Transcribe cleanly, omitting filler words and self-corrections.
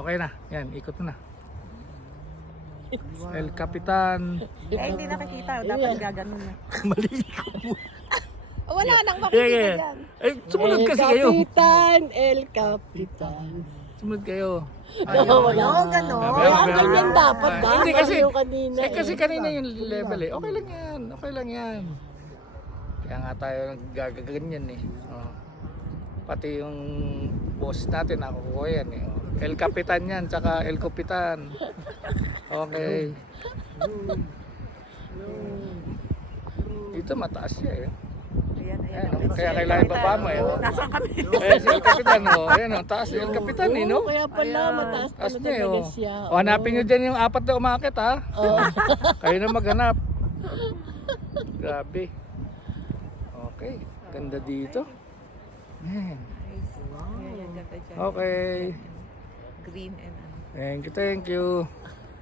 Okay na. Yan, ikot mo na. El Capitan. Hindi nakikita. Dapat gaganon na. Mali. Wala nang makikita dyan. Ay, sumunod kasi kayo. El Capitan. Sumunod kayo. Oo, ganon. Ganyan dapat ba? Hindi kasi, Yung kanina. kasi kanina yung level eh. Okay lang yan. Okay lang yan. Kaya nga tayo nagagaganyan eh. Oh. Pati yung boss natin nakukuha yan eh. Oh. El Capitan yan, tsaka El Capitan. Okay. Dito mataas siya eh. Ayan, kaya kailangan baba mo eh. Nasaan kami? Ayan si El Capitan oh. Ayan oh, taas El Capitan eh no. Kaya pala mataas Taas pala niya eh talaga oh. siya. O, hanapin nyo dyan yung apat na umakit ha. Kayo na maghanap. Grabe. Okay, ganda dito. Man. Wow. Okay. Green and Thank you.